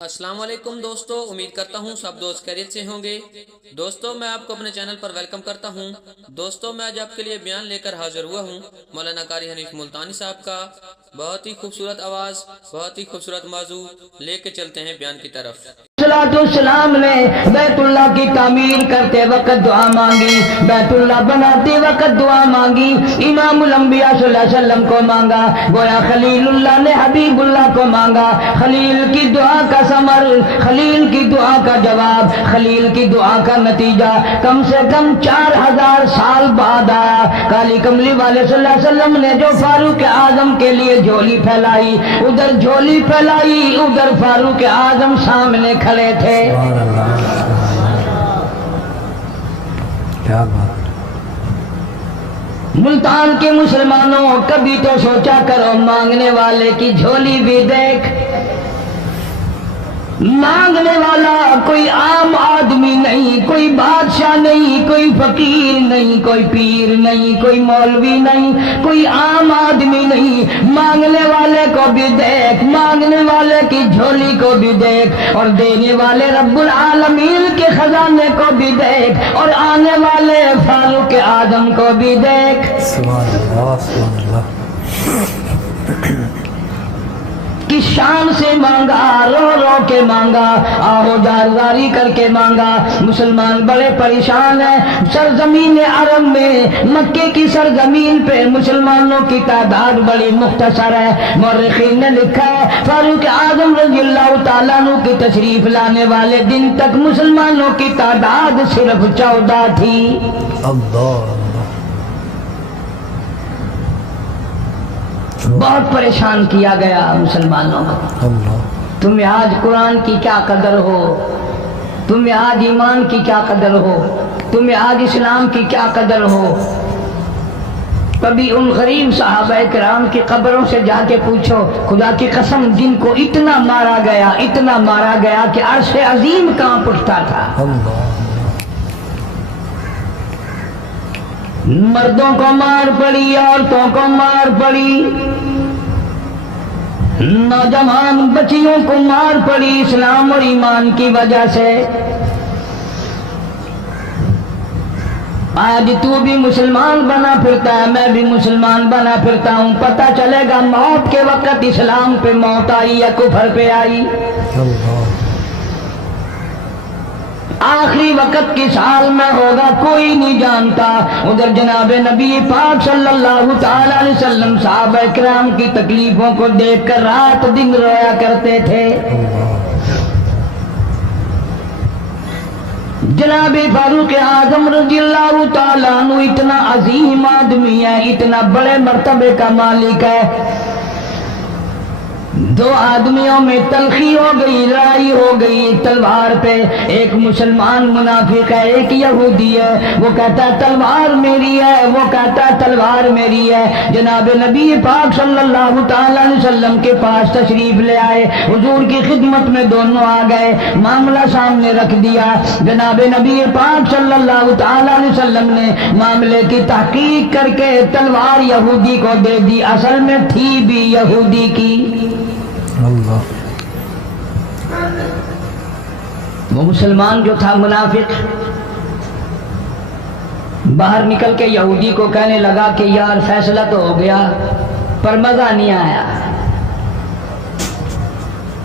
السلام علیکم دوستو، امید کرتا ہوں سب دوست خیریت سے ہوں گے۔ دوستو میں آپ کو اپنے چینل پر ویلکم کرتا ہوں۔ دوستو میں آج آپ کے لیے بیان لے کر حاضر ہوا ہوں مولانا قاری حنیف ملتانی صاحب کا۔ بہت ہی خوبصورت آواز، بہت ہی خوبصورت موضوع لے کے چلتے ہیں بیان کی طرف۔ السلام نے بیت اللہ کی تعمیر کرتے وقت دعا مانگی، بیت اللہ بناتے وقت دعا مانگی، امام الانبیاء صلی اللہ علیہ وسلم کو مانگا، گویا خلیل اللہ نے حبیب اللہ کو مانگا۔ خلیل کی دعا کا ثمر، خلیل کی دعا کا جواب، خلیل کی دعا کا نتیجہ کم سے کم 4000 سال بعد آیا۔ کالی کملی والے صلی اللہ علیہ وسلم نے جو فاروق اعظم کے لیے جھولی پھیلائی، ادھر جھولی پھیلائی، ادھر فاروق اعظم سامنے کھڑے تھے۔ کیا بات، ملتان کے مسلمانوں کبھی تو سوچا کرو، مانگنے والے کی جھولی بھی دیکھ۔ مانگنے والا کوئی عام آدمی نہیں، کوئی بادشاہ نہیں، کوئی فقیر نہیں، کوئی پیر نہیں، کوئی مولوی نہیں، کوئی عام آدمی نہیں۔ مانگنے والے کو بھی دیکھ، مانگنے والے کی جھولی کو بھی دیکھ، اور دینے والے رب العالمین کے خزانے کو بھی دیکھ، اور آنے والے فاروق اعظم کو بھی دیکھ۔ سبحان اللہ سبحان اللہ۔ کس شان سے مانگا، رو رو کے مانگا، آہو جارزاری کر کے مانگا۔ مسلمان بڑے پریشان ہیں۔ سرزمین عرب میں، مکے کی سرزمین پہ مسلمانوں کی تعداد بڑی مختصر ہے۔ مورخین نے لکھا ہے فاروق اعظم رضی اللہ تعالیٰ عنہ کی تشریف لانے والے دن تک مسلمانوں کی تعداد صرف 14 تھی۔ اللہ بہت پریشان کیا گیا مسلمانوں کو۔ اللہ، تمہیں آج قرآن کی کیا قدر ہو، تمہیں آج ایمان کی کیا قدر ہو، تمہیں آج اسلام کی کیا قدر ہو۔ کبھی ان غریب صحابہ کرام کی قبروں سے جا کے پوچھو، خدا کی قسم جن کو اتنا مارا گیا، اتنا مارا گیا کہ عرش عظیم کانپ اٹھتا تھا۔ اللہ مردوں کو مار پڑی، عورتوں کو مار پڑی، نوجوان بچیوں کو مار پڑی اسلام اور ایمان کی وجہ سے۔ آج تو بھی مسلمان بنا پھرتا ہے، میں بھی مسلمان بنا پھرتا ہوں، پتہ چلے گا موت کے وقت اسلام پہ موت آئی یا کفر پہ آئی۔ اللہ، آخری وقت کس حال میں ہوگا کوئی نہیں جانتا۔ ادھر جناب نبی پاک صلی اللہ تعالی علیہ وسلم صحابہ کرام کی تکلیفوں کو دیکھ کر رات دن رویا کرتے تھے۔ جناب فاروق اعظم رضی اللہ تعالیٰ عنہ اتنا عظیم آدمی ہے، اتنا بڑے مرتبے کا مالک ہے۔ دو آدمیوں میں تلخی ہو گئی، لڑائی ہو گئی تلوار پہ۔ ایک مسلمان منافق ہے، ایک یہودی ہے، وہ کہتا ہے تلوار میری ہے، وہ کہتا ہے تلوار میری ہے۔ جناب نبی پاک صلی اللہ تعالیٰ علیہ وسلم کے پاس تشریف لے آئے، حضور کی خدمت میں دونوں آ گئے، معاملہ سامنے رکھ دیا۔ جناب نبی پاک صلی اللہ تعالیٰ علیہ وسلم نے معاملے کی تحقیق کر کے تلوار یہودی کو دے دی، اصل میں تھی بھی یہودی کی۔ اللہ، وہ مسلمان جو تھا منافق باہر نکل کے یہودی کو کہنے لگا کہ یار فیصلہ تو ہو گیا پر مزہ نہیں آیا،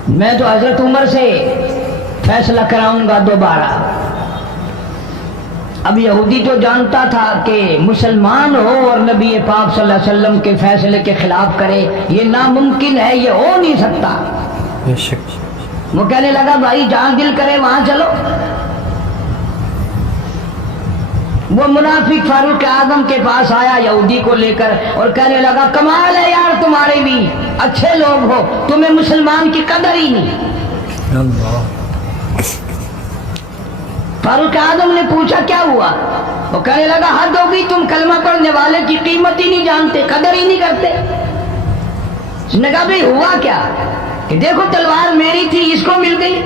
میں تو حضرت عمر سے فیصلہ کراؤں گا دوبارہ۔ اب یہودی تو جانتا تھا کہ مسلمان ہو اور نبی پاک صلی اللہ علیہ وسلم کے فیصلے کے خلاف کرے، یہ ناممکن ہے، یہ ہو نہیں سکتا۔ بے شک، وہ کہنے لگا بھائی جہاں دل کرے وہاں چلو۔ وہ منافق فاروق اعظم کے پاس آیا یہودی کو لے کر اور کہنے لگا کمال ہے یار تمہارے بھی، اچھے لوگ ہو، تمہیں مسلمان کی قدر ہی نہیں۔ اللہ، فاروق اعظم نے پوچھا کیا ہوا؟ وہ کہنے لگا حد ہو گئی، تم کلمہ پڑھنے والے کی قیمت ہی نہیں جانتے، قدر ہی نہیں کرتے۔ اس نے کہا بھئی ہوا کیا؟ کہ دیکھو تلوار میری تھی، اس کو مل گئی،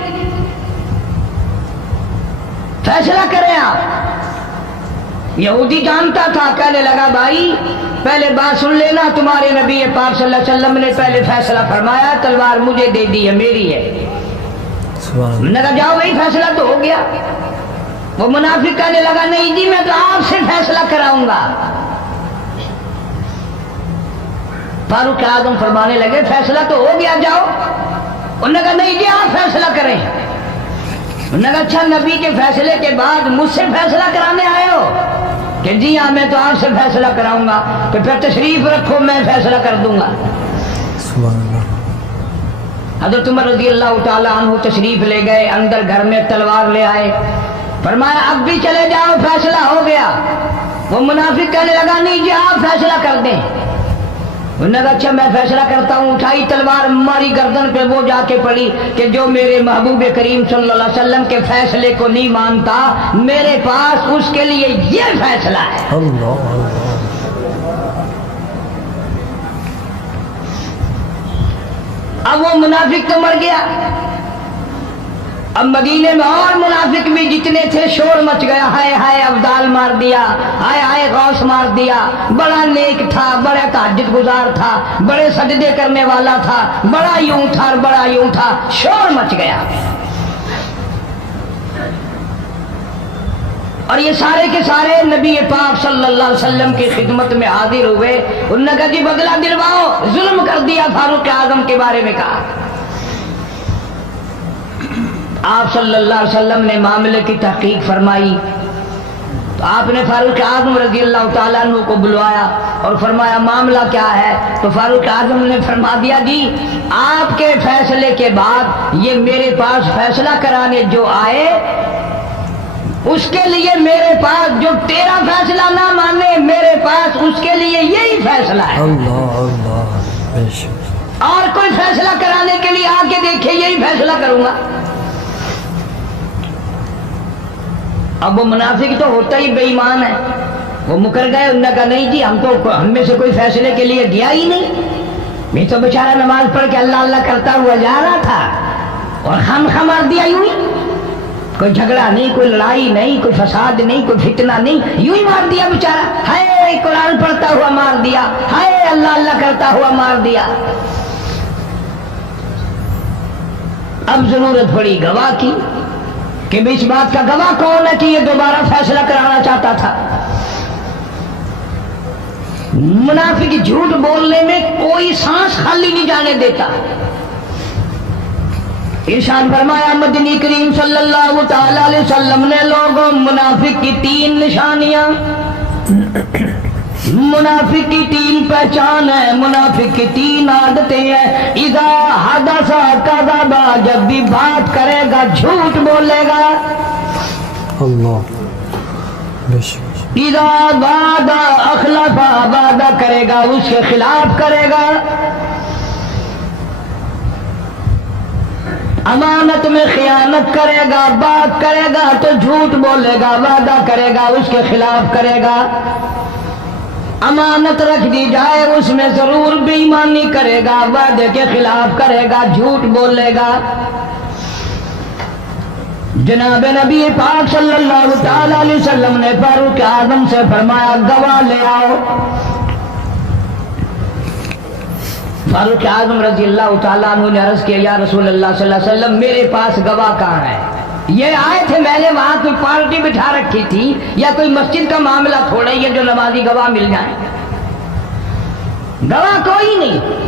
فیصلہ کریں آپ۔ یہودی جانتا تھا، کہنے لگا بھائی پہلے بات سن لینا، تمہارے نبی پاک صلی اللہ علیہ وسلم نے پہلے فیصلہ فرمایا، تلوار مجھے دے دی ہے، میری ہے۔ सुभान उन्होंने कहा जाओ वही फैसला तो हो गया। वो मुनाफिक कहने लगा नहीं जी मैं तो आपसे फैसला कराऊंगा। फारूक आजम फरमाने लगे फैसला तो हो गया जाओ। उन्होंने कहा नहीं जी आप फैसला करें। उन्होंने कहा अच्छा नबी के फैसले के बाद मुझसे फैसला कराने आए हो कि जी हाँ मैं तो आपसे फैसला कराऊंगा। तो फिर तशरीफ रखो मैं फैसला कर दूंगा। हज़रत उमर रज़ी अल्लाह ताला अन्हु तशरीफ ले गए, अंदर घर में तलवार ले आए, फरमाया अब भी चले जाओ फैसला हो गया। वो मुनाफिक कहने लगा नहीं जी आप फैसला कर दें। उन्होंने कहा अच्छा मैं फैसला करता हूँ। उठाई तलवार मारी गर्दन पे, वो जाके पड़ी कि जो मेरे महबूब करीम सल्लल्लाहु अलैहि वसल्लम के फैसले को नहीं मानता मेरे पास उसके लिए ये फैसला है। अल्लाह अल्लाह। अब वो मुनाफिक तो मर गया। अब मदीने में और मुनाफिक भी जितने थे शोर मच गया, हाय हाय अब्दाल मार दिया, हाय हाय गौस मार दिया, बड़ा नेक था, बड़ा तहज्जुद गुजार था, बड़े सजदे करने वाला था, बड़ा यूं था और बड़ा यूं था, शोर मच गया। और ये सारे के सारे नबी पाक सल्लल्लाहु अलैहि वसल्लम की खिदमत में हाजिर हुए। उन्होंने कहा जी बदला दिलवाओ, जुल्म कर दिया फारूक आजम के बारे में कहा। आप सल्लल्लाहु अलैहि वसल्लम ने मामले की तहकीक फरमाई तो आपने फारूक आजम रज़ी अल्लाह ताला अन्हु को बुलवाया और फरमाया मामला क्या है। तो फारूक आजम ने फरमा दिया जी आपके फैसले के बाद ये मेरे पास फैसला कराने जो आए उसके लिए मेरे पास, जो तेरा फैसला ना माने मेरे पास उसके लिए यही फैसला है। अल्लाह अल्लाह बेशक। और कोई फैसला कराने के लिए आके देखे यही फैसला करूंगा। अब वो मुनाफिक तो होता ही बेईमान है, वो मुकर गए। उन्होंने कहा नहीं जी हम में से कोई फैसले के लिए गया ही नहीं। मैं तो बेचारा नमाज पढ़ के अल्लाह अल्लाह करता हुआ जा रहा था और खामखा मार दिया यूं ही। कोई झगड़ा नहीं, कोई लड़ाई नहीं, कोई फसाद नहीं, कोई फितना नहीं, यूं ही मार दिया बेचारा। हाय कुरान पढ़ता हुआ मार दिया, हाय अल्लाह अल्लाह करता हुआ मार दिया। अब जरूरत पड़ी गवाह की कि इस बात का गवाह कौन है कि ये दोबारा फैसला कराना चाहता था। मुनाफिक झूठ बोलने में कोई सांस खाली नहीं जाने देता। इरशाद फरमाया मदनी करीम सल्लल्लाहु ताला अलैहि वसल्लम ने लोगों मुनाफिक की 3 निशानियां, मुनाफिक की 3 पहचान है, मुनाफिक की 3 आदतें हैं। इज़ा हदसा कज़बा, जब भी बात करेगा झूठ बोलेगा। अल्लाह बेशक। इज़ा वादा अखलफा, वादा करेगा उसके खिलाफ करेगा। अमानत में खियानत करेगा, बात करेगा तो झूठ बोलेगा, वादा करेगा उसके खिलाफ करेगा। अमानत रख दी जाए उसमें जरूर बेईमानी करेगा, वादे के खिलाफ करेगा, झूठ बोलेगा। जनाब नबी पाक सल्लल्लाहु ताला अलैहि वसल्लम ने फारूक आजम से फरमाया गवाह ले आओ। फारूक आजम रजी अल्लाह ताला अन्हु ने अर्ज किया या रसूल अल्लाह सल्लल्लाहु अलैहि वसल्लम मेरे पास गवाह कहाँ है। ये आए थे, मैंने वहां कोई पार्टी बिठा रखी थी या कोई मस्जिद का मामला थोड़ा ही है जो नमाजी गवाह मिल जाए। गवाह कोई नहीं।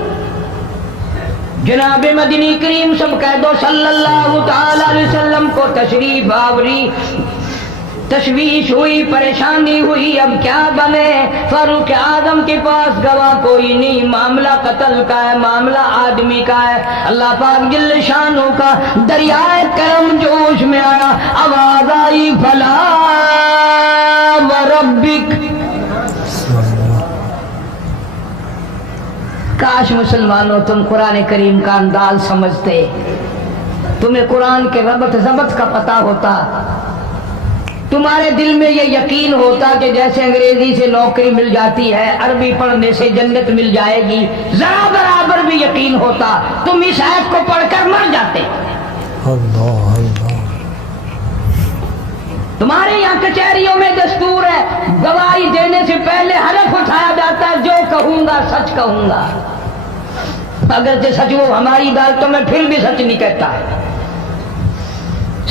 जनाब मदनी करीम सब कह दो सल्लल्लाहु ताला अलैहि वसल्लम को तशरीफ आवरी, तशवीश हुई, परेशानी हुई, अब क्या बने। फारूक आजम के पास गवाह कोई नहीं, मामला कत्ल का है, मामला आदमी का है। अल्लाह पाक जल्ल शानो का दरियाए करम जोश में आया, आवाज आई फला व रब्बिक। काश मुसलमानों तुम कुरान करीम का अंदाज समझते, तुम्हें कुरान के रबत जबत का पता होता, तुम्हारे दिल में ये यकीन होता कि जैसे अंग्रेजी से नौकरी मिल जाती है, अरबी पढ़ने से जन्नत मिल जाएगी, जरा बराबर भी यकीन होता तुम इस आयत को पढ़कर मर जाते। अल्लाह अल्लाह। तुम्हारे यहाँ कचहरियों में दस्तूर है, गवाही देने से पहले हलफ उठाया जाता है, जो कहूंगा सच कहूंगा। अगर जो सच वो हमारी बात तो मैं फिर भी सच नहीं कहता।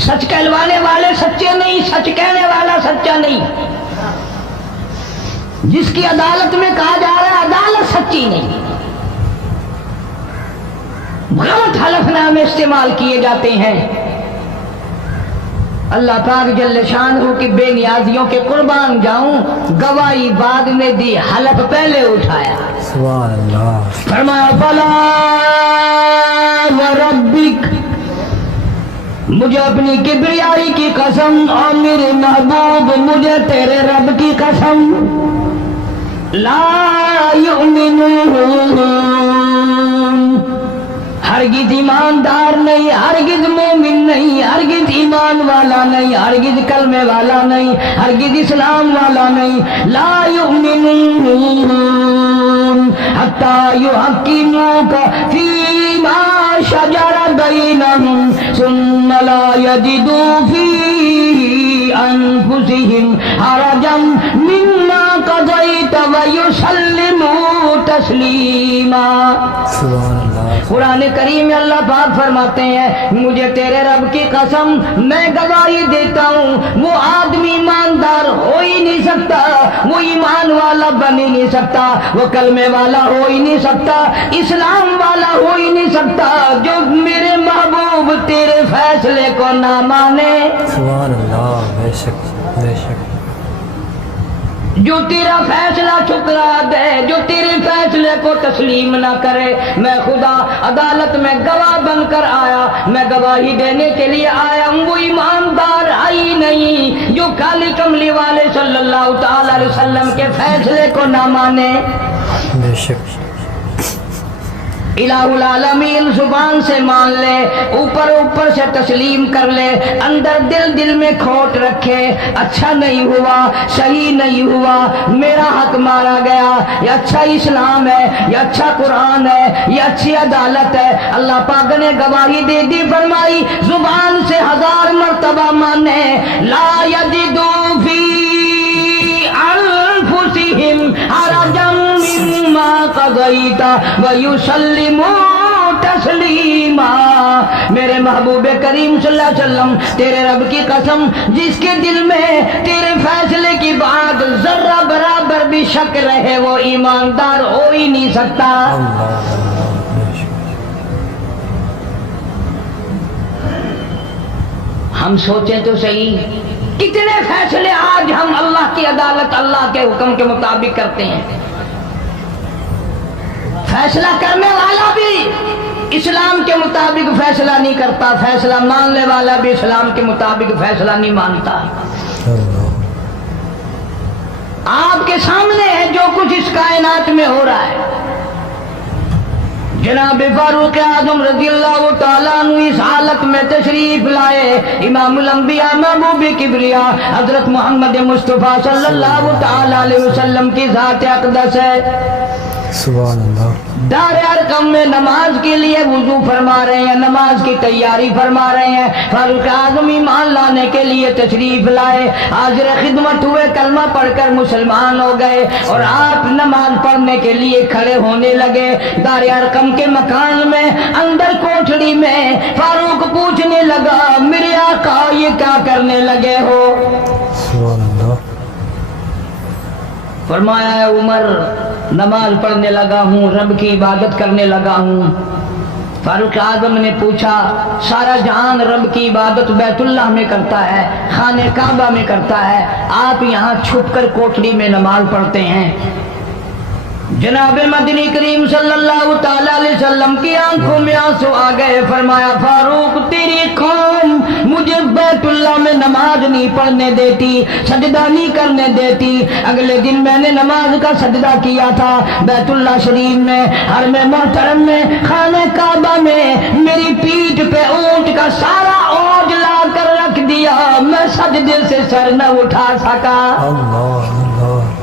सच कहलवाने वाले सच्चे नहीं, सच कहने वाला सच्चा नहीं। जिसकी अदालत में कहा जा रहा है अदालत सच्ची नहीं। गलत हलफनामे इस्तेमाल किए जाते हैं। अल्लाह पाक जल्ले शानहू की बेनियाजियों के कुर्बान जाऊं, गवाही बाद में दी, हलफ पहले उठाया। सुभान अल्लाह। फरमाया फला व रब्बिक, मुझे अपनी किबरियाई की कसम और मेरे महबूब मुझे तेरे रब की कसम, ला युमिनून, हरगिज ईमानदार नहीं, हरगिज मोमिन नहीं, हरगिज ईमान वाला नहीं, हरगिज कलमे वाला नहीं, हरगिज इस्लाम वाला नहीं। ला युमिनून हत्ता युहक्किमूका फीमा शजरा बैनहुम सुम्मा ला यजिदू फी अनफुसिहिम हरजम मिम्मा क़ज़ैत व युसल्लिमू तस्लीमा। सुभान अल्लाह। कुरान करीम में अल्लाह पाक फरमाते हैं, मुझे तेरे रब की कसम, मैं गवाही देता हूँ वो आदमी ईमानदार हो ही नहीं सकता, वो ईमान वाला बन ही नहीं सकता, वो कलमे वाला हो ही नहीं सकता, इस्लाम वाला हो ही नहीं सकता जो मेरे महबूब तेरे फैसले को ना माने। सुभान अल्लाह। बेशक बेशक। जो तेरा फैसला ठुकरा दे, जो तेरे फैसले को तस्लीम ना करे। मैं खुदा अदालत में गवाह बनकर आया, मैं गवाही देने के लिए आया हूँ, वो ईमानदार आई नहीं जो काली कमली वाले सल्लल्लाहु ताला अलैहि वसल्लम के फैसले को ना माने। बेशक। इलाहुल आलमीन जुबान से मान ले, ऊपर ऊपर से तस्लीम कर ले, अंदर दिल दिल में खोट रखे, अच्छा नहीं हुआ, सही नहीं हुआ, मेरा हक मारा गया, ये अच्छा इस्लाम है, ये अच्छा कुरान है, ये अच्छी अदालत है। अल्लाह पाक ने गवाही दे दी, फरमाई जुबान से 1000 मर्तबा माने, ला यजिदू फी अनफुसिहिम हरजम मिम्मा क़ज़ैत व युसल्लिमू तस्लीमा। मेरे महबूबे करीम सल्लल्लाहु अलैहि वसल्लम, तेरे रब की कसम, जिसके दिल में तेरे फैसले की बात जर्रा बराबर भी शक रहे वो ईमानदार हो ही नहीं सकता। अल्लाह अल्लाह। बेशक। हम सोचें तो सही, कितने फैसले आज हम अल्लाह की अदालत, अल्लाह के हुक्म के मुताबिक करते हैं। फैसला करने वाला भी इस्लाम के मुताबिक फैसला नहीं करता, फैसला मानने वाला भी इस्लाम के मुताबिक फैसला नहीं मानता। आपके सामने है जो कुछ इस कायनात में हो रहा है। जनाब फारूक आजम रज़ियल्लाहु ताला अन्हु इस हालत में तशरीफ लाए, इमामुल अंबिया महबूब किबरिया हजरत मोहम्मद मुस्तफा सल्लल्लाहु ताला अलैहि वसल्लम की ज़ात अक़दस है। सुभान अल्लाह। दार अरकम में नमाज के लिए वुजू फरमा रहे हैं, नमाज की तैयारी फरमा रहे हैं। फारूक आजम ईमान लाने के लिए तशरीफ लाए, हाजिर खिदमत हुए, कलमा पढ़कर मुसलमान हो गए और आप नमाज पढ़ने के लिए खड़े होने लगे। दार अरकम के मकान में अंदर कोठड़ी में फारूक पूछने लगा, मेरे आका ये क्या करने लगे हो? सुभान अल्लाह। फरमाया उमर, नमाज पढ़ने लगा हूँ, रब की इबादत करने लगा हूँ। फारूक आजम ने पूछा, सारा जहान रब की इबादत बैतुल्लाह में करता है, खाने काबा में करता है, आप यहाँ छुपकर कोठरी में नमाज पढ़ते हैं। जनाबे मदनी करीम सल्लल्लाहु ताला अलैहि वसल्लम की आंखों में आंसू आ गए। फरमाया, फारूक तेरी कौम मुझे बैतुल्लाह में नमाज नहीं पढ़ने देती, सजदा नहीं करने देती। अगले दिन मैंने नमाज का सजदा किया था बैतुल्लाह शरीफ में, हरम मोहतरम में, खाने काबा में। मेरी पीठ पे ऊंट का सारा ओज ला कर रख दिया, मैं सजदे से सर न उठा सका। अल्लाह अल्लाह।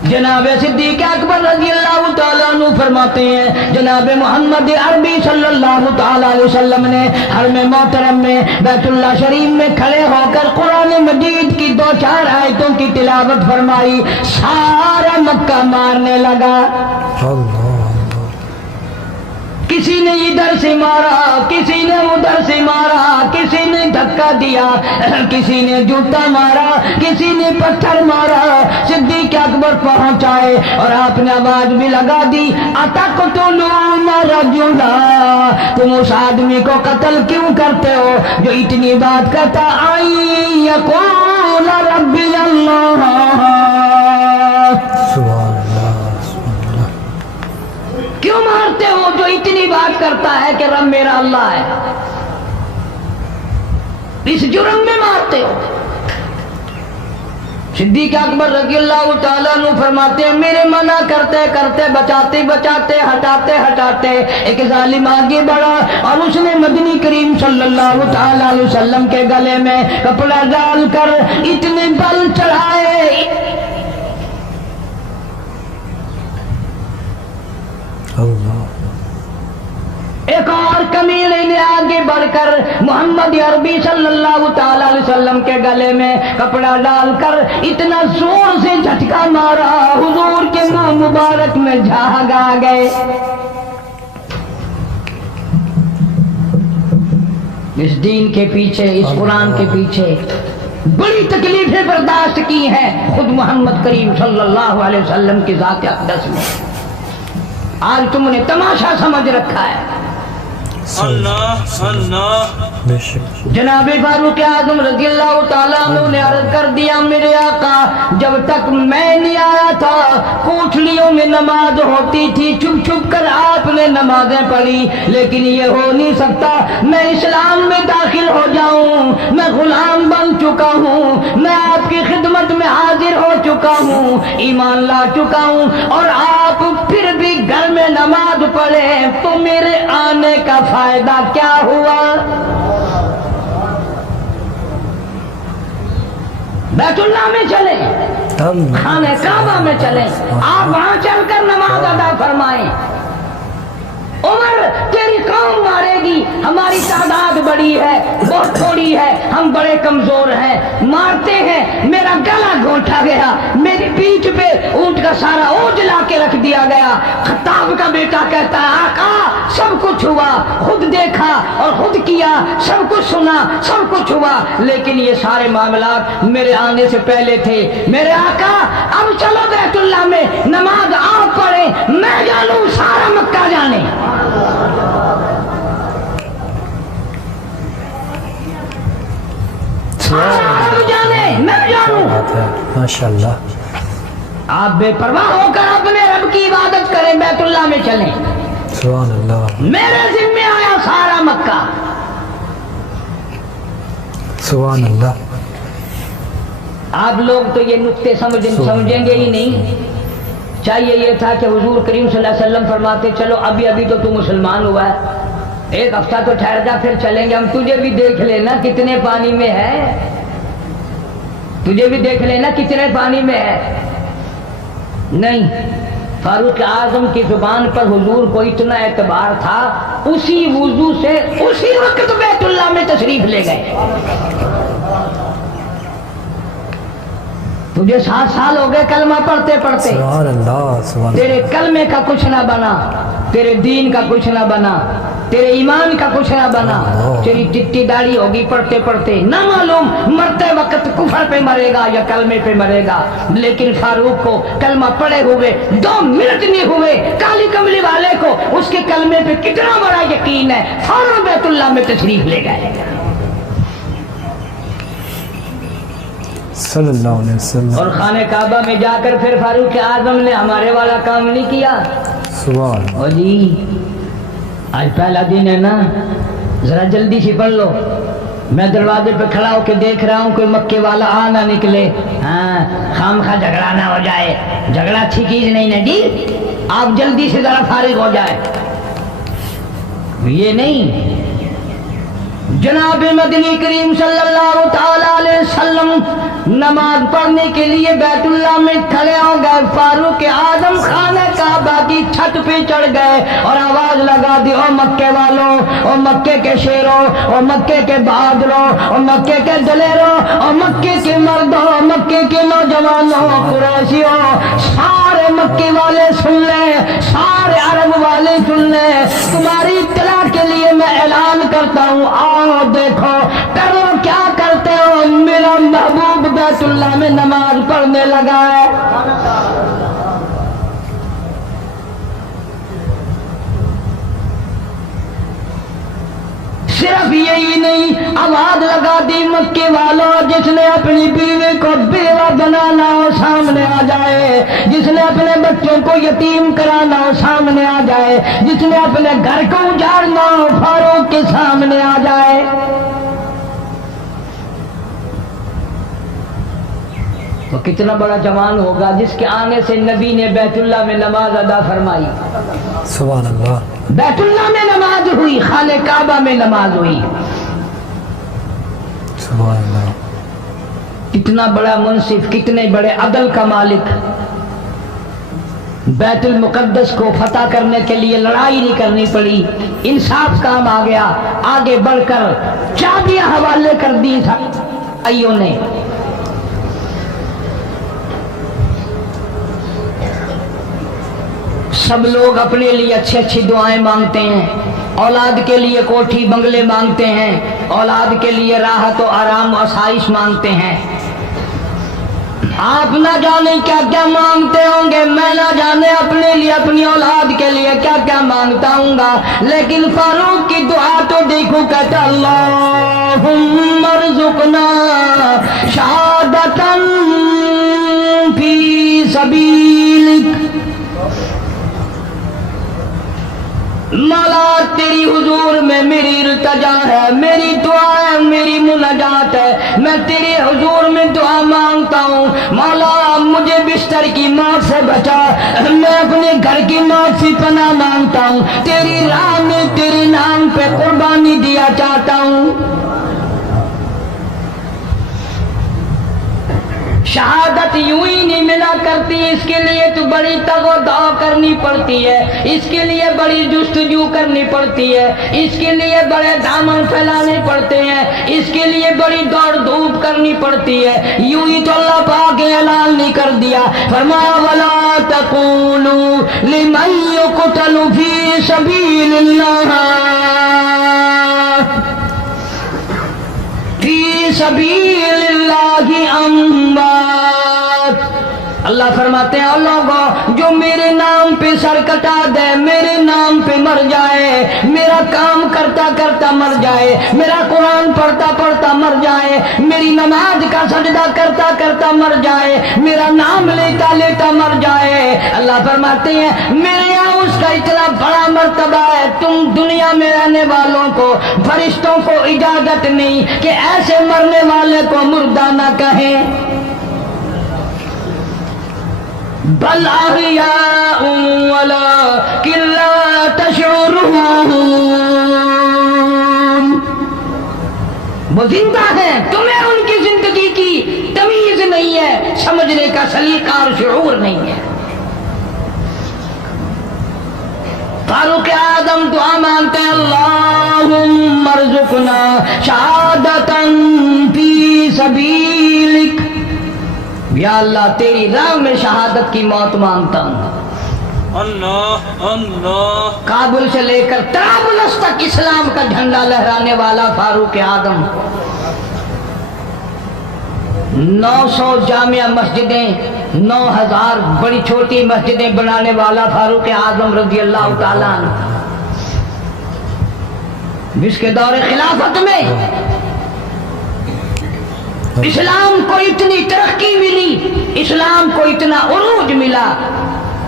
जनाबे सिद्दीक अकबर रज़ियल्लाहु ताला अन्हु फरमाते हैं, जनाबे मोहम्मद अरबी सल्लल्लाहु ताला अलैहि वसल्लम ने हरम मोहतरम में बैतुल्लाह शरीफ में खड़े होकर कुरान मजीद की 2-4 आयतों की तिलावत फरमाई। सारा मक्का मारने लगा। अल्लाह अल्लाह। किसी ने इधर से मारा, किसी ने उधर से मारा, किसी ने धक्का दिया, किसी ने जूता मारा, किसी ने पत्थर मारा। सिद्दीक अकबर पहुंचाए और आपने आवाज भी लगा दी, अतक़्तुलून रजुला, तुम उस आदमी को कत्ल क्यों करते हो जो इतनी बात कहता, आई यक़ूल रब्बी अल्लाह, सुभान अल्लाह, सुभान अल्लाह। क्यों मारते हो जो इतनी बात करता है कि रब मेरा अल्लाह है? इस जुर्म में मारते हो। सिद्दीक अकबर रज़ियल्लाहु ताला अन्हु फरमाते हैं, मेरे मना करते करते, बचाते बचाते, हटाते हटाते एक जालिम आगे बढ़ा और उसने मदनी करीम सल्लल्लाहु ताला अलैहि वसल्लम के गले में कपड़ा डालकर इतने बल चढ़ाए, अल्लाह। एक और कमीने ने आगे बढ़कर मोहम्मद अरबी सल्लल्लाहु ताला अलैहि वसल्लम के गले में कपड़ा डालकर इतना जोर से झटका मारा, हुजूर के मुंह मुबारक में झाग आ गए। इस दीन के पीछे, इस कुरान के पीछे बड़ी तकलीफें बर्दाश्त की हैं खुद मोहम्मद करीम सल्लल्लाहु अलैहि वसल्लम की ज़ात अक़दस में। आज तुमने तमाशा समझ रखा है। अल्लाह अल्लाह। बेशक जनाब फारूक आज़म रज़ियल्लाहु ताला अन्हु ने अर्ज कर दिया, मेरे आका जब तक मैं नहीं आया था कोठलियों में नमाज होती थी, छुप छुप कर आपने नमाजें पढ़ी, लेकिन ये हो नहीं सकता मैं इस्लाम में दाखिल हो जाऊं, मैं गुलाम बन चुका हूं, मैं आपकी खिदमत में हाजिर हो चुका हूं, ईमान ला चुका हूं, और आप फिर भी घर में नमाज पढ़े तो मेरे आने का फायदा क्या हुआ? बैतुल्लाह में चले, खाने काबा में चले, आप वहां चलकर नमाज अदा फरमाएं। उमर तेरी कौम मारेगी, हमारी तादाद बड़ी है, बहुत थोड़ी है, हम बड़े कमजोर हैं, मारते हैं, मेरा गला घोंटा गया, मेरी पीठ पे ऊंट का सारा ओझ ला के रख दिया गया। खत्ताब का बेटा कहता है, आका सब कुछ हुआ, खुद देखा और खुद किया, सब कुछ सुना, सब कुछ हुआ, लेकिन ये सारे मामलात मेरे आने से पहले थे। मेरे आका अब चलो बैतुल्लाह में नमाज आप पढ़े, मैं जानू सारा मक्का जाने। आप जाने मैं जानू। माशाअल्लाह। आप बेपरवाह होकर अपने रब की इबादत करें, बैतुल्लाह में चलें। सुभान अल्लाह, मेरे जिम्मे आया सारा मक्का। सुभान अल्लाह। आप लोग तो ये नुक्ते समझेंगे ही नहीं। चाहिए ये था कि हुजूर करीम सल्लल्लाहु अलैहि वसल्लम फरमाते, चलो अभी अभी तो तू मुसलमान हुआ है, एक हफ्ता तो ठहर जा, फिर चलेंगे, हम तुझे भी देख लेना कितने पानी में है, तुझे भी देख लेना कितने पानी में है। नहीं, फारूक आजम की जुबान पर हुजूर को इतना एतबार था, उसी वुजू से उसी वक्त बैतुल्लाह में तशरीफ ले गए। तुझे 7 साल हो गए कलमा पढ़ते पढ़ते, सुभान अल्लाह, सुभान तेरे कलमे का कुछ ना बना, तेरे दीन का कुछ ना बना, तेरे ईमान का कुछ ना बना, तेरी चिट्टी दाढ़ी होगी पढ़ते पढ़ते, ना मालूम मरते वक्त कुफर पे मरेगा या कलमे पे मरेगा। लेकिन फारूक को कलमा पढ़े हुए 2 मिनट नहीं हुए, काली कमली वाले को उसके कलमे पे कितना बड़ा यकीन है, फौरन बैतुल्लाह में तशरीफ ले गए सल्लल्लाहु अलैहि वसल्लम। और खाने काबा में जाकर फिर फारूक आजम ने हमारे वाला काम नहीं किया। सुभान ओ जी, आज पहला दिन है ना, जरा जल्दी से पढ़ लो, मैं दरवाजे पे खड़ा होकर देख रहा हूँ कोई मक्के वाला आ ना निकले, हाँ खामखा झगड़ा ना हो जाए, झगड़ा अच्छी चीज नहीं ना जी, आप जल्दी से जरा फारिग हो जाए। ये नहीं, जनाब मदनी करीम सल्लल्लाहु ताला अलैहि वसल्लम नमाज पढ़ने के लिए बैतुल्लाह में खड़े हो गए। फारूक आजम खाने काबा की छत पे चढ़ गए और आवाज लगा दी, ओ मक्के वालों, ओ मक्के के शेरों, ओ मक्के के बहादुरों, ओ मक्के के दलेरों, ओ मक्के के मर्दों, मक्के के नौजवानों, कुरैशियों, सारे مکے والے سن لیں، سارے عرب والے سن لیں، تمہاری اطلاع کے لیے میں اعلان کرتا ہوں، آؤ دیکھو کرو کیا کرتے ہو، میرا محبوب بیت اللہ میں نماز پڑھنے لگا ہے۔ صرف یہی نہیں، آواز لگا دی مکے والوں، جس نے اپنی بیوی کو بیوہ بنانا ہو سامنے آ جائے، جس نے اپنے بچوں کو یتیم کرانا ہو سامنے آ جائے، جس نے اپنے گھر کو اجاڑنا ہو فاروق کے سامنے آ جائے۔ تو کتنا بڑا جوان ہوگا جس کے آنے سے نبی نے بیت اللہ میں نماز ادا فرمائی، سبحان اللہ، بیت اللہ میں نماز ہوئی، خانہ کعبہ میں نماز ہوئی۔ سبحان اللہ، کتنا بڑا منصف، کتنے بڑے عدل کا مالک۔ بیت المقدس کو فتح کرنے کے لیے لڑائی نہیں کرنی پڑی، انصاف کام آ گیا، آگے بڑھ کر چابیاں حوالے کر دی بھائیوں نے۔ سب لوگ اپنے لیے اچھی اچھی دعائیں مانگتے ہیں، اولاد کے لیے کوٹھی بنگلے مانگتے ہیں، اولاد کے لیے راحت و آرام و آسائش مانگتے ہیں۔ آپ نہ جانے کیا کیا مانگتے ہوں گے، میں نہ جانے اپنے لیے اپنی اولاد کے لیے کیا کیا مانگتا ہوں گا، لیکن فاروق کی دعا تو دیکھو، کہتا اللہم ارزقنا شہادتاً فی سبیلک۔ مولا تیری حضور میں میری التجا ہے، میری دعا ہے، میری مناجات ہے، میں تیرے حضور میں دعا مانگتا ہوں، مولا مجھے بستر کی موت سے بچا، میں اپنے گھر کی موت سے پناہ مانگتا ہوں، تیری راہ میں تیرے نام پہ قربانی دیا چاہتا ہوں۔ شہادت یوں ہی نہیں ملا کرتی، اس کے لیے تو بڑی تگ و دو کرنی پڑتی ہے، اس کے لیے بڑی جستجو کرنی پڑتی ہے، اس کے لیے بڑے دامن پھیلانے پڑتے ہیں، اس کے لیے بڑی دوڑ دھوپ کرنی پڑتی ہے۔ یوں ہی تو اللہ پاک نے اعلان نہیں کر دیا، فرمایا وَلَا تَقُولُوا لِمَن يُقْتَلُ فِي سَبِيلِ اللَّهِ فی سبیل اللہ اموات۔ اللہ فرماتے ہیں اور لوگوں جو میرے نام پہ سر کٹا دے، میرے نام پہ مر جائے، میرا کام کرتا کرتا مر جائے، میرا قرآن پڑھتا پڑھتا مر جائے، میری نماز کا سجدہ کرتا کرتا مر جائے، میرا نام لیتا لیتا مر جائے، اللہ فرماتے ہیں میرے یہاں اس کا اتنا بڑا مرتبہ ہے، تم دنیا میں رہنے والوں کو، فرشتوں کو اجازت نہیں کہ ایسے مرنے والے کو مردہ نہ کہیں، بل احیاء ولکن لا تشعرون، وہ زندہ ہیں، تمہیں ان کی زندگی کی تمیز نہیں ہے، سمجھنے کا سلیقہ اور شعور نہیں ہے۔ فاروق اعظم دعا مانگتے ہیں اللہم ارزقنا شہادتاً فی سبیلک، یا اللہ تیری راہ میں شہادت کی موت مانگتا ہوں۔ اللہ اللہ، کابل سے لے کر طرابلس تک اسلام کا جھنڈا لہرانے والا فاروق اعظم، 900 جامع مسجدیں، 9000 بڑی چھوٹی مسجدیں بنانے والا فاروق اعظم رضی اللہ تعالیٰ عنہ، جس کے دور خلافت میں اسلام کو اتنی ترقی ملی، اسلام کو اتنا عروج ملا،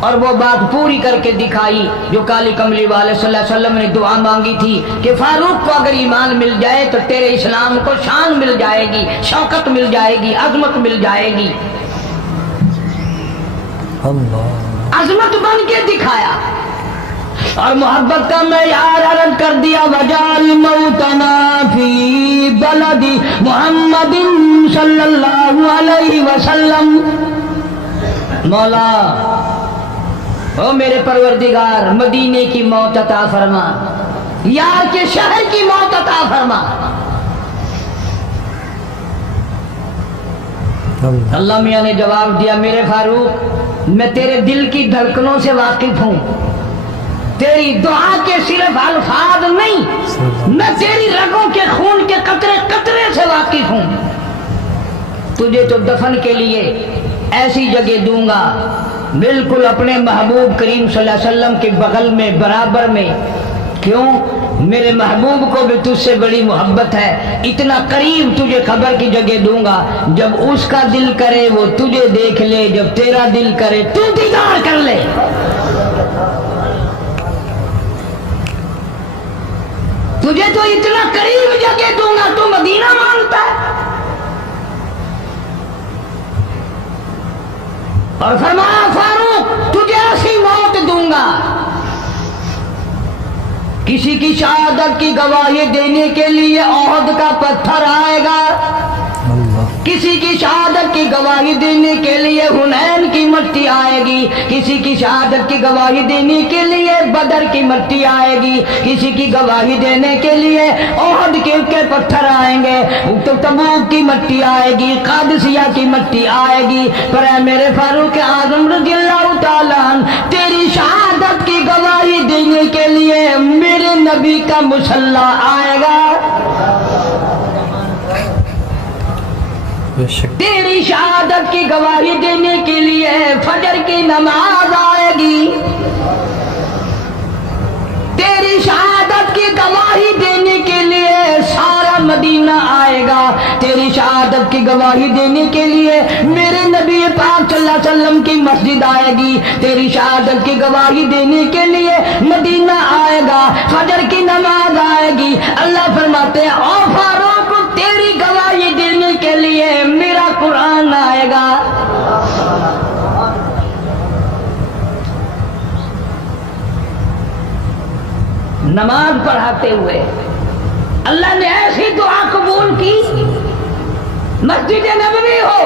اور وہ بات پوری کر کے دکھائی جو کالی کملی والے صلی اللہ علیہ وسلم نے دعا مانگی تھی کہ فاروق کو اگر ایمان مل جائے تو تیرے اسلام کو شان مل جائے گی، شوکت مل جائے گی، عظمت مل جائے گی۔ عظمت بن کے دکھایا اور محبت کا معیار عرض کر دیا، وجعل موتنا فی بلد محمد صلی اللہ علیہ وسلم۔ مولا او میرے پروردگار مدینے کی موت عطا فرما، یار کے شہر کی موت عطا فرما۔ اللہ اللہ میاں نے جواب دیا میرے فاروق میں تیرے دل کی دھڑکنوں سے واقف ہوں، تیری دعا کے صرف الفاظ نہیں، میں تیری رگوں کے خون کے قطرے قطرے سے واقف ہوں۔ تجھے تو دفن کے لیے ایسی جگہ دوں گا بالکل اپنے محبوب کریم صلی اللہ علیہ وسلم کے بغل میں برابر میں۔ کیوں؟ میرے محبوب کو بھی تجھ سے بڑی محبت ہے، اتنا قریب تجھے قبر کی جگہ دوں گا، جب اس کا دل کرے وہ تجھے دیکھ لے، جب تیرا دل کرے تو دیدار کر لے۔ تجھے تو اتنا قریب جگہ دوں گا، تو مدینہ مانگتا ہے۔ اور فرمایا فاروق تجھے ایسی موت دوں گا، کسی کی شہادت کی گواہی دینے کے لیے احد کا پتھر آئے گا، کسی کی شہادت کی گواہی دینے کے لیے حنین کی مٹی آئے گی، کسی کی شہادت کی گواہی دینے کے لیے بدر کی مٹی آئے گی، کسی کی گواہی دینے کے لیے احد کے پتھر آئیں گے، تبوک کی مٹی آئے گی، قادسیہ کی مٹی آئے گی۔ پر اے میرے فاروق اعظم رضی اللہ تعالیٰ عنہ تیری شہادت کی گواہی دینے کے لیے میرے نبی کا مصلی آئے گا، تیری شہادت کی گواہی دینے کے لیے فجر کی نماز آئے گی، تیری شہادت کی گواہی دینے کے لیے سارا مدینہ آئے گا، تیری شہادت کی گواہی دینے کے لیے میرے نبی پاک صلی اللہ علیہ وسلم کی مسجد آئے گی، تیری شہادت کی گواہی دینے کے لیے مدینہ آئے گا، فجر کی نماز آئے گی۔ اللہ فرماتے ہیں او فاروق تیری گواہی دینے کے لیے میرا قرآن آئے گا۔ نماز پڑھاتے ہوئے اللہ نے ایسی دعا قبول کی، مسجد نبوی ہو،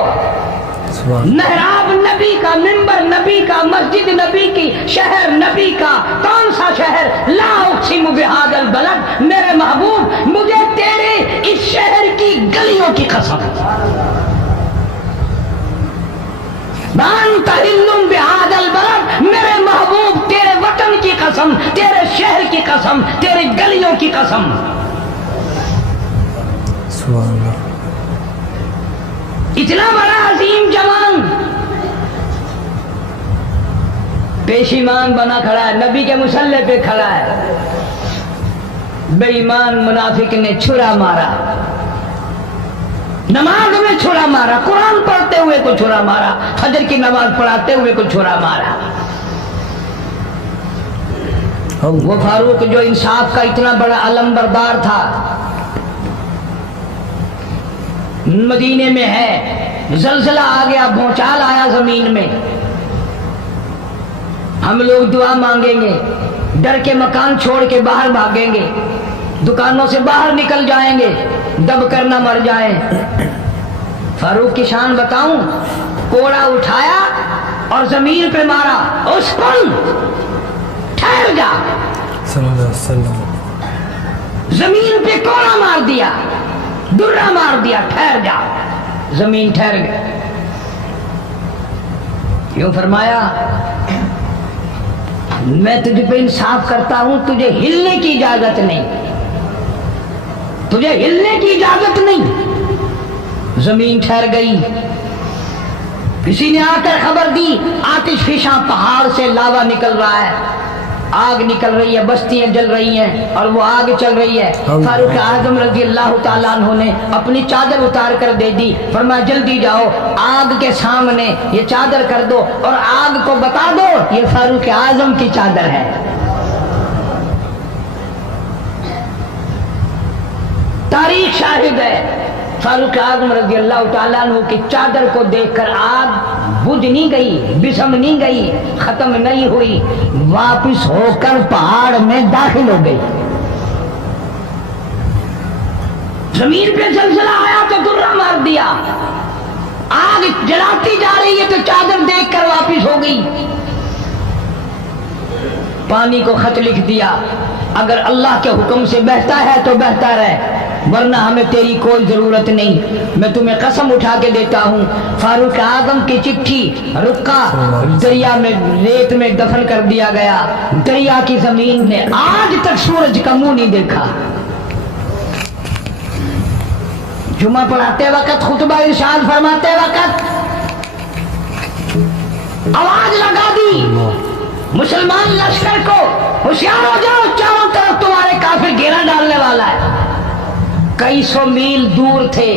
محراب نبی کا، ممبر نبی کا، مسجد نبی کی، شہر نبی کا، کون سا شہر؟ لا اقسم بہذا البلد، میرے محبوب مجھے تیرے اس شہر کی گلیوں کی قسم، وانت حل بہذا البلد، میرے محبوب تیرے وطن کی قسم، تیرے شہر کی قسم، تیرے گلیوں کی قسم۔ سبحان اللہ۔ اتنا بڑا عظیم جوان پیشیمان بنا کھڑا ہے، نبی کے مسلح پہ کھڑا ہے، بے ایمان منافق نے چھرا مارا، نماز میں چھرا مارا، قرآن پڑھتے ہوئے کو چھرا مارا، فجر کی نماز پڑھاتے ہوئے کو چھرا مارا۔ وہ فاروق جو انصاف کا اتنا بڑا علم بردار تھا، مدینے میں ہے، زلزلہ آ گیا، بھونچال آیا زمین میں، ہم لوگ دعا مانگیں گے، ڈر کے مکان چھوڑ کے باہر بھاگیں گے، دکانوں سے باہر نکل جائیں گے، دب کر نہ مر جائیں۔ فاروق کی شان بتاؤں، کوڑا اٹھایا اور زمین پہ مارا، اس کن ٹھہر جا، صلی اللہ علیہ وسلم، زمین پہ کوڑا مار دیا، درہ مار دیا، ٹھہر جا، زمین ٹھہر گئی۔ یوں فرمایا میں تجھ پہ انصاف کرتا ہوں، تجھے ہلنے کی اجازت نہیں، تجھے ہلنے کی اجازت نہیں۔ زمین ٹھہر گئی۔ کسی نے آ کر خبر دی آتش فشاں پہاڑ سے لاوا نکل رہا ہے، آگ نکل رہی ہے، بستیاں جل رہی ہیں اور وہ آگ چل رہی ہے۔ فاروق اعظم رضی اللہ تعالیٰ عنہ نے اپنی چادر اتار کر دے دی، فرمایا جلدی جاؤ آگ کے سامنے یہ چادر کر دو اور آگ کو بتا دو یہ فاروق اعظم کی چادر ہے۔ تاریخ شاہد ہے، فاروق اعظم رضی اللہ تعالیٰ عنہ کی چادر کو دیکھ کر آگ بجھ نہیں گئی، بسم نہیں گئی، ختم نہیں ہوئی، واپس ہو کر پہاڑ میں داخل ہو گئی۔ زمین پہ زلزلہ آیا تو درہ مار دیا، آگ جلاتی جا رہی ہے تو چادر دیکھ کر واپس ہو گئی، پانی کو خط لکھ دیا، अगर अल्लाह के हुक्म से बहता है तो बहता रहे, वरना हमें तेरी कोई जरूरत नहीं। मैं तुम्हें कसम उठा के देता हूँ, फारूक आजम की चिट्ठी रुका दरिया में, रेत में दफन कर दिया गया। दरिया की जमीन ने आज तक सूरज का मुंह नहीं देखा। जुमा पढ़ाते वक्त, खुतबा इरशाद फरमाते वक्त आवाज लगा दी, मुसलमान लश्कर को होशियार हो जाओ, चारों तरफ तुम्हारे काफिर घेरा डालने वाला है। कई सौ मील दूर थे,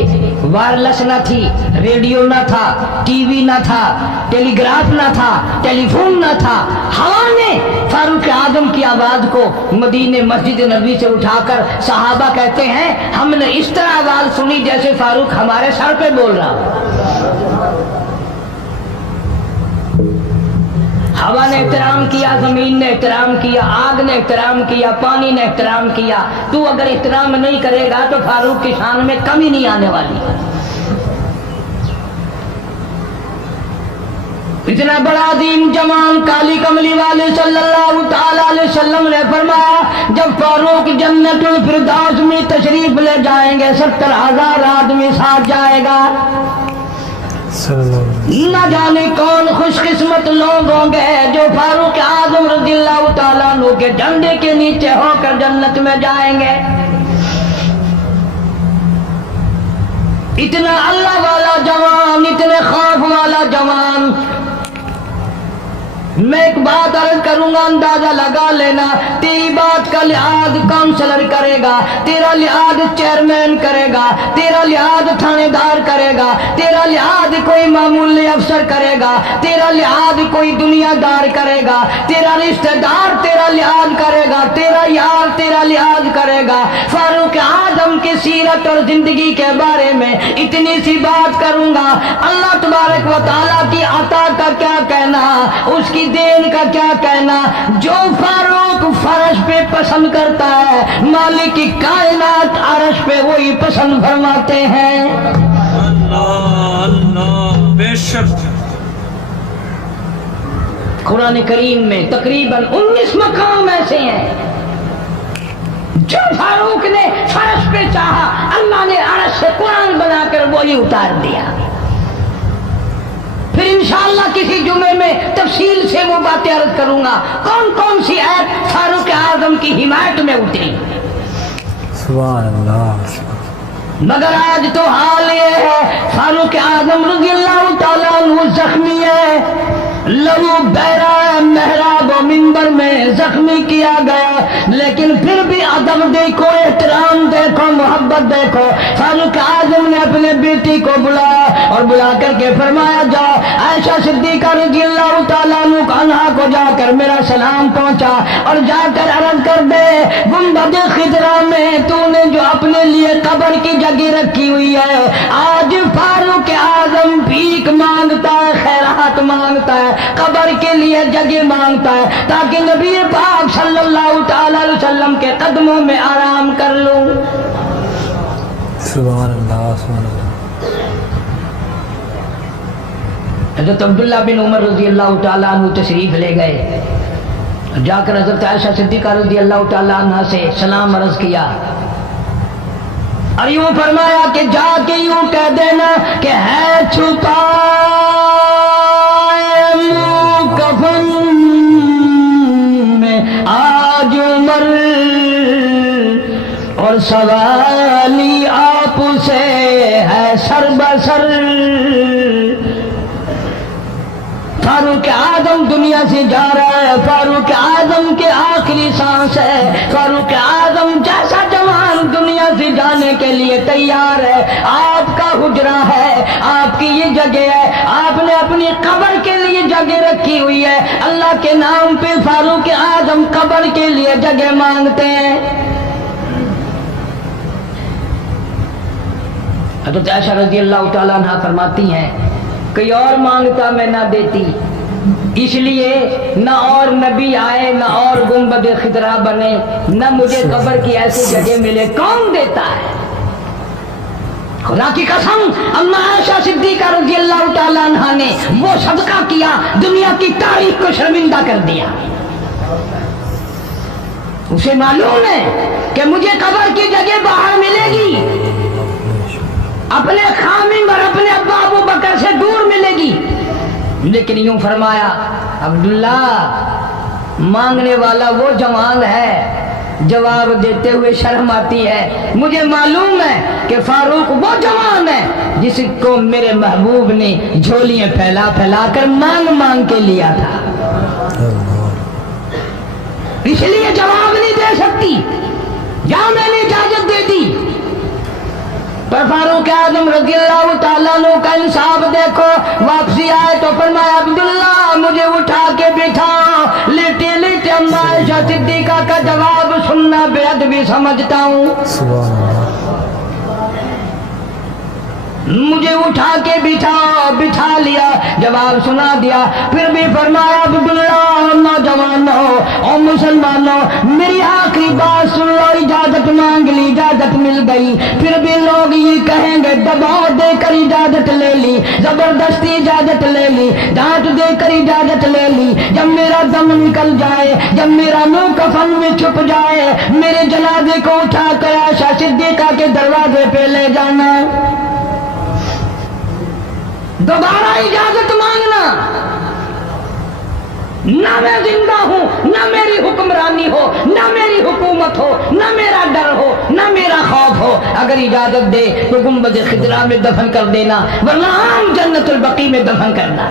वायरलेस न थी, रेडियो न था, टीवी न था, टेलीग्राफ न था, टेलीफोन न था। हवा ने फारूक आजम की आवाज को मदीने मस्जिद नबी से उठाकर, सहाबा कहते हैं हमने इस तरह आवाज सुनी जैसे फारूक हमारे सर पे बोल रहा हो। हवा ने एहतराम किया, जमीन ने एहतराम किया, आग ने एहतराम किया, पानी ने एहतराम किया। तू अगर एहतराम नहीं करेगा तो फारूक की शान में कमी नहीं आने वाली। इतना बड़ा अजीम जवान काली कमली वाले सल्लल्लाहु ताला अलैहि वसल्लम ने फरमाया, जब फारूक जन्नतुल फिरदौस में तशरीफ ले जाएंगे 70,000 आदमी साथ जाएगा। न जाने कौन खुशकिस्मत लोग होंगे जो फारूक आजम रज़ियल्लाहु ताला अन्हु के झंडे के नीचे होकर जन्नत में जाएंगे। इतना अल्लाह वाला जवान, इतने खौफ वाला जवान। मैं एक बात अर्ज करूंगा, अंदाजा लगा लेना, तेरी बात का लिहाज काउंसलर करेगा, तेरा लिहाज चेयरमैन करेगा, तेरा लिहाज थानेदार करेगा, तेरा लिहाज कोई मामूली अफसर करेगा, तेरा लिहाज कोई दुनियादार करेगा, तेरा रिश्तेदार तेरा लिहाज करेगा, तेरा यार तेरा लिहाज करेगा। फारूक आजम की सीरत और जिंदगी के बारे में इतनी सी बात करूंगा। अल्लाह तबारक व तआला की अता का क्या कहना, उसकी देन का क्या कहना। जो फारूक फर्श पे पसंद करता है, मालिक की कायनात अर्श पे वही पसंद फरमाते हैं। अल्लाह अल्लाह बेशक। कुरान करीम में तकरीबन 19 मकाम ऐसे हैं जो फारूक ने फर्श पे चाहा, अल्लाह ने अर्श से कुरान बनाकर वही उतार दिया। फिर इंशाअल्लाह किसी जुमे में तफसील से वो बातें अर्ज करूंगा, कौन कौन सी आयत फारूक आजम की हिमायत में उतरी। सुभान अल्लाह। मगर आज तो हाल ये है, फारूक आजम रज़ियल्लाहु ताला अन्हु जख्मी है, लहू बहरा है, मेहराब और मिंबर में जख्मी किया गया, लेकिन फिर भी अदब देखो, एहतराम देखो, मोहब्बत देखो। फारूक आजम ने अपने बेटी को बुलाया और बुला करके फरमाया, जाओ आयशा सिद्दीका रज़ियल्लाहु ताला अन्हा को जाकर मेरा सलाम पहुंचा और जाकर अर्ज कर दे, गुंबद खिदरा में तूने जो अपने लिए कब्र की जगह रखी हुई है, आज फारूक आजम भीख मांगता है, खैरात मांगता है, कब्र के लिए जगह मांगता है, ताकि नबी पाक सल्लल्लाहु ताला अलैहि वसल्लम के कदमों में आराम कर लूं। सुभान अल्लाह सुभान अल्लाह। हज़रत अब्दुल्ला बिन उमर रज़ियल्लाहु ताला अन्हु तशरीफ ले गए, जाकर हज़रत आयशा सिद्दीका रज़ियल्लाहु ताला अन्हा से सलाम अर्ज किया और यूं फरमाया कि जाके यूं कह देना कि है छुपा कफन में आज उमर और सवाली आपसे है सर बसर। फारूक आजम दुनिया से जा रहा है, फारूक आजम के आखिरी सांस है, फारूक आजम जैसा जवान दुनिया से जाने के लिए तैयार है। आपका हुजरा है, आपकी ये जगह है, आपने अपनी कब्र के लिए जगह रखी हुई है। अल्लाह के नाम पे फारूक आजम कब्र के लिए जगह मांगते हैं। हज़रत आयशा रज़ियल्लाहु ताला अन्हा फरमाती हैं, कोई और मांगता मैं ना देती, इसलिए न और नबी आए, न और गुंबद खिदरा बने, न मुझे कब्र की ऐसी जगह मिले, कौन देता है। खुदा की कसम, अम्मा आयशा सिद्दीका रज़ियल्लाहु ताला अन्हा ने वो सदका किया, दुनिया की तारीख को शर्मिंदा कर दिया। اسے معلوم ہے کہ مجھے قبر کی جگہ باہر ملے گی، اپنے خامن اور اپنے ابا ابو بکر سے دور ملے گی، لیکن یوں فرمایا عبداللہ مانگنے والا وہ جوان ہے، جواب دیتے ہوئے شرم آتی ہے، مجھے معلوم ہے کہ فاروق وہ جوان ہے جس کو میرے محبوب نے جھولیاں پھیلا پھیلا کر مانگ مانگ کے لیا تھا، اس لیے جواب نہیں دے سکتی، جہاں میں نے اجازت دے دی۔ پر فاروق اعظم رضی اللہ تعالیٰ عنہ کا انصاف دیکھو، واپسی آئے تو فرمایا عبداللہ مجھے اٹھا کے بٹھا، لیٹے لیٹے اما عائشہ صدیقہ کا جواب سننا بے ادبی سمجھتا ہوں، سبحان اللہ۔ مجھے اٹھا کے بٹھا لیا، جواب سنا دیا، پھر بھی فرمایا عبداللہ نوجوانوں اور مسلمانوں میری آخری بات سن لو، اجازت مانگ لی، اجازت مل گئی، پھر بھی لوگ یہ کہیں گے دباؤ دے کر اجازت لے لی، زبردستی اجازت لے لی، ڈانٹ دے کر اجازت لے لی، جب میرا دم نکل جائے، جب میرا منہ کفن میں چھپ جائے، میرے جنازے کو اٹھا کر عائشہ صدیقہ کے دروازے پہ لے جانا، دوبارہ اجازت مانگنا، نہ میں زندہ ہوں، نہ میری حکمرانی ہو، نہ میری حکومت ہو، نہ میرا ڈر ہو، نہ میرا خوف ہو، اگر اجازت دے تو گنبد خضرا میں دفن کر دینا، ورنہ عام جنت البقیع میں دفن کرنا۔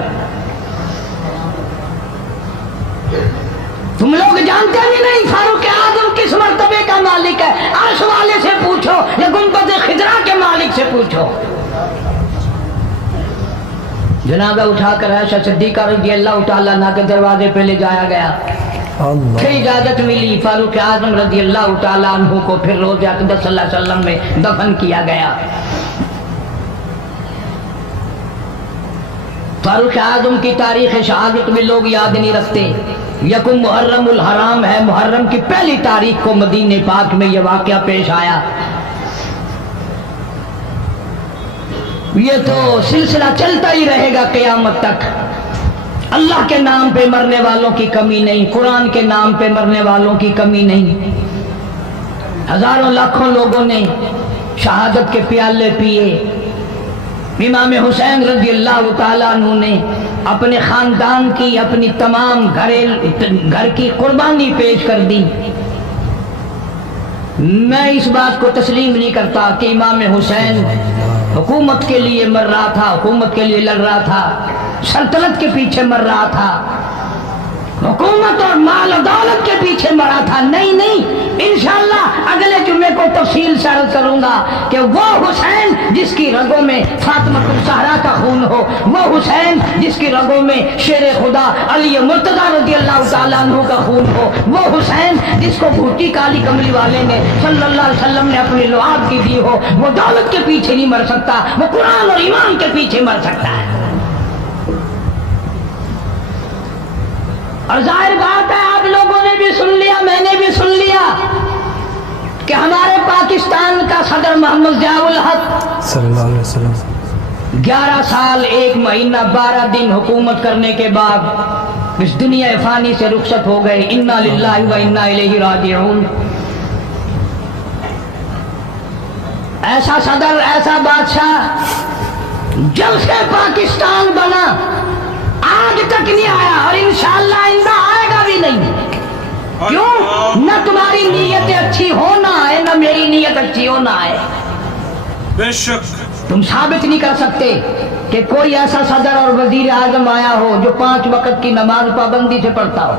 تم لوگ جانتے بھی نہیں فاروق اعظم کس مرتبے کا مالک ہے، عرش والے سے پوچھو یا گنبد خضرا کے مالک سے پوچھو۔ جنازہ اٹھا کر عائشہ صدیقہ رضی اللہ تعالیٰ عنہ کے دروازے پہ لے جایا گیا، پھر اجازت ملی، فاروق اعظم رضی اللہ تعالیٰ عنہ کو پھر روز اقدس صلی اللہ علیہ وسلم میں دفن کیا گیا۔ فاروق اعظم کی تاریخ شہادت میں لوگ یاد نہیں رکھتے، یکم محرم الحرام ہے، محرم کی پہلی تاریخ کو مدینہ پاک میں یہ واقعہ پیش آیا۔ یہ تو سلسلہ چلتا ہی رہے گا قیامت تک، اللہ کے نام پہ مرنے والوں کی کمی نہیں، قرآن کے نام پہ مرنے والوں کی کمی نہیں، ہزاروں لاکھوں لوگوں نے شہادت کے پیالے پیے، امام حسین رضی اللہ تعالیٰ عنہ نے اپنے خاندان کی، اپنی تمام گھر کی قربانی پیش کر دی۔ میں اس بات کو تسلیم نہیں کرتا کہ امام حسین حکومت کے لیے مر رہا تھا، حکومت کے لیے لڑ رہا تھا، سلطنت کے پیچھے مر رہا تھا، حکومت اور مال و دولت کے پیچھے مرا تھا، نہیں، انشاءاللہ اگلے جمعے کو تفصیل سے عرض کروں گا کہ وہ حسین جس کی رگوں میں فاطمہ الزہرا کا خون ہو، وہ حسین جس کی رگوں میں شیر خدا علی مرتضیٰ رضی اللہ تعالیٰ عنہ کا خون ہو، وہ حسین جس کو بھوٹی کالی کملی والے نے صلی اللہ علیہ وسلم نے اپنی لعاب کی دی ہو، وہ دولت کے پیچھے نہیں مر سکتا، وہ قرآن اور ایمان کے پیچھے مر سکتا ہے۔ اور ظاہر بات ہے آپ لوگوں نے بھی سن لیا، میں نے بھی سن لیا کہ ہمارے پاکستان کا صدر محمد ضیاء الحق صلی اللہ علیہ وسلم 11 سال 1 مہینہ 12 دن حکومت کرنے کے بعد اس دنیا فانی سے رخصت ہو گئے، انا للہ و انا الیہ راجعون۔ ایسا صدر، ایسا بادشاہ جب سے پاکستان بنا آج تک نہیں آیا، اور انشاءاللہ آئندہ آئے گا بھی نہیں۔ کیوں؟ نہ تمہاری نیت اچھی ہونا ہے، نہ میری نیت اچھی ہونا ہے۔ بے شک تم ثابت نہیں کر سکتے کہ کوئی ایسا صدر اور وزیر اعظم آیا ہو جو 5 وقت کی نماز پابندی سے پڑھتا ہو،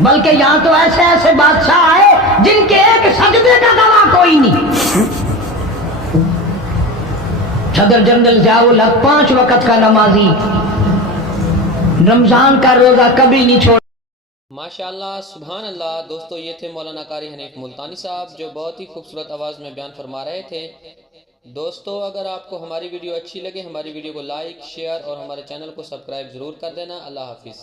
بلکہ یہاں تو ایسے ایسے بادشاہ آئے جن کے ایک سجدے کا گواہ کوئی نہیں۔ صدر جنرل ضیاء الحق 5 وقت کا نمازی، رمضان کا روزہ کبھی نہیں چھوڑ۔ ماشاءاللہ، سبحان اللہ۔ دوستو یہ تھے مولانا قاری حنیف ملتانی صاحب جو بہت ہی خوبصورت آواز میں بیان فرما رہے تھے۔ دوستو اگر آپ کو ہماری ویڈیو اچھی لگے، ہماری ویڈیو کو لائک، شیئر اور ہمارے چینل کو سبسکرائب ضرور کر دینا۔ اللہ حافظ۔